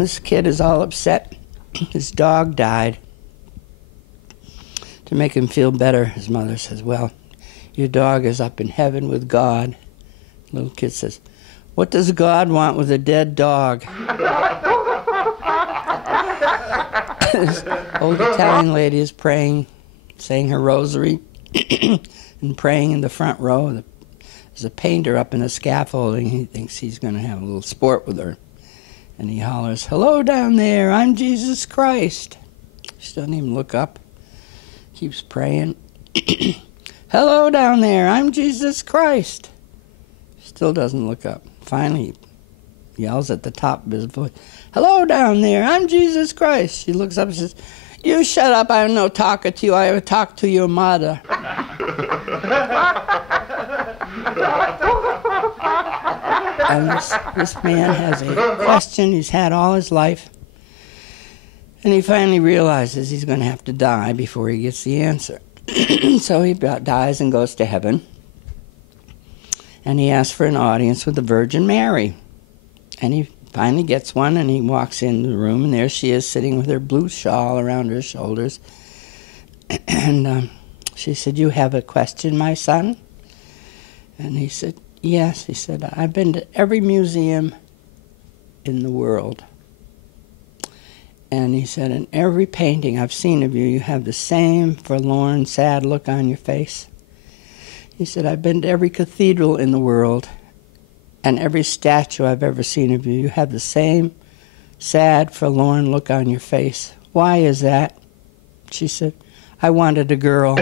this kid is all upset. His dog died. To make him feel better, his mother says, well, your dog is up in heaven with God. The little kid says, what does God want with a dead dog? This old Italian lady is praying, saying her rosary, and praying in the front row. There's a painter up in the scaffolding. He thinks he's going to have a little sport with her. And he hollers, hello down there, I'm Jesus Christ. She doesn't even look up. Keeps praying. Hello down there, I'm Jesus Christ. Still doesn't look up. Finally, he yells at the top of his voice, hello down there, I'm Jesus Christ. She looks up and says, you shut up, I'm no talker to you, I ever talk to your mother. And this man has a question he's had all his life, and he finally realizes he's going to have to die before he gets the answer. So he dies and goes to heaven, and he asks for an audience with the Virgin Mary. And he finally gets one, and he walks into the room, and there she is sitting with her blue shawl around her shoulders. And she said, you have a question, my son? And he said, yes. He said, I've been to every museum in the world. And he said, in every painting I've seen of you, you have the same forlorn, sad look on your face. He said, I've been to every cathedral in the world, and every statue I've ever seen of you, you have the same sad, forlorn look on your face. Why is that? She said, I wanted a girl.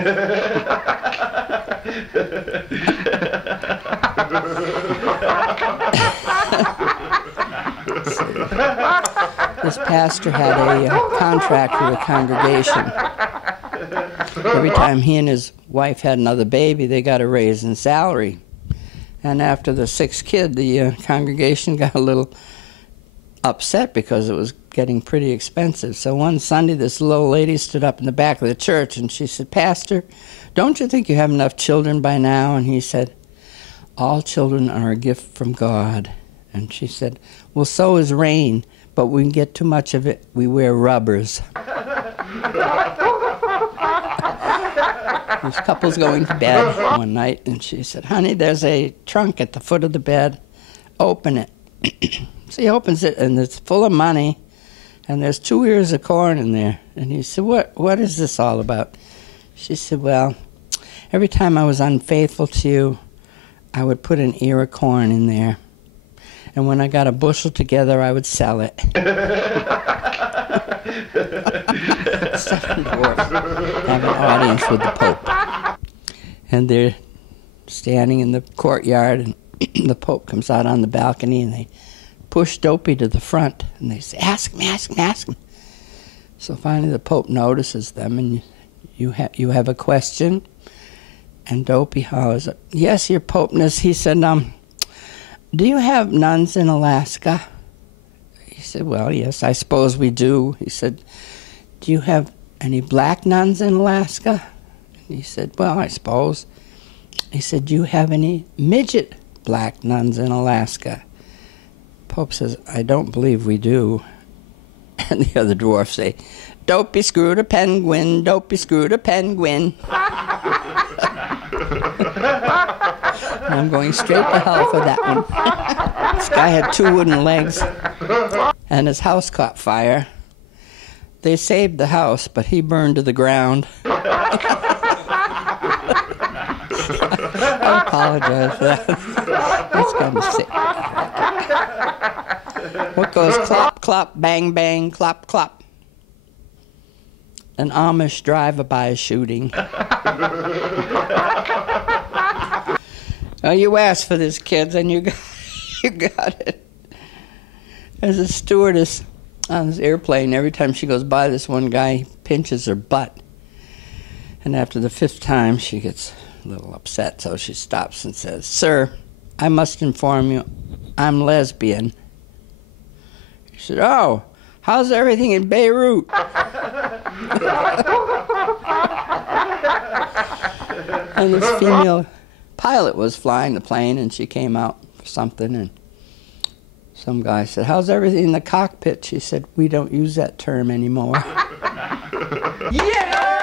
This pastor had a contract with a congregation. Every time he and his wife had another baby, they got a raise in salary. And after the sixth kid, the congregation got a little upset because it was getting pretty expensive. So one Sunday, this little lady stood up in the back of the church, and she said, Pastor, don't you think you have enough children by now? And he said, all children are a gift from God. And she said, well, so is rain, but we can get too much of it, we wear rubbers. This couple's going to bed one night, and she said, honey, there's a trunk at the foot of the bed. Open it. So he opens it, and it's full of money, and there's 2 ears of corn in there. And he said, what is this all about? She said, well, every time I was unfaithful to you, I would put an ear of corn in there. And when I got a bushel together, I would sell it. Seven dwarfs have an audience with the Pope. And they're standing in the courtyard, and the Pope comes out on the balcony, and they push Dopey to the front, and they say, ask him, ask him, ask him. So finally the Pope notices them, and you have a question? And Dopey hollers, yes, your Popeness. He said, do you have nuns in Alaska? He said, well, yes, I suppose we do. He said, do you have any black nuns in Alaska? He said, well, I suppose. He said, do you have any midget black nuns in Alaska? Pope says, I don't believe we do. And the other dwarfs say, Dopey screwed a penguin, Dopey screwed a penguin. And I'm going straight to hell for that one. This guy had 2 wooden legs, and his house caught fire. They saved the house, but he burned to the ground. I apologize for that. That's kind of sick. What goes clop, clop, bang, bang, clop, clop? An Amish drive-by shooting. Oh, you asked for this, kids, and you got it. There's a stewardess on this airplane. Every time she goes by, this one guy pinches her butt. And after the 5th time, she gets a little upset, so she stops and says, Sir, I must inform you, I'm lesbian. He said, oh, how's everything in Beirut? And this female pilot was flying the plane, and she came out for something, and Some guy said, "How's everything in the cockpit?" She said, "We don't use that term anymore." Yeah!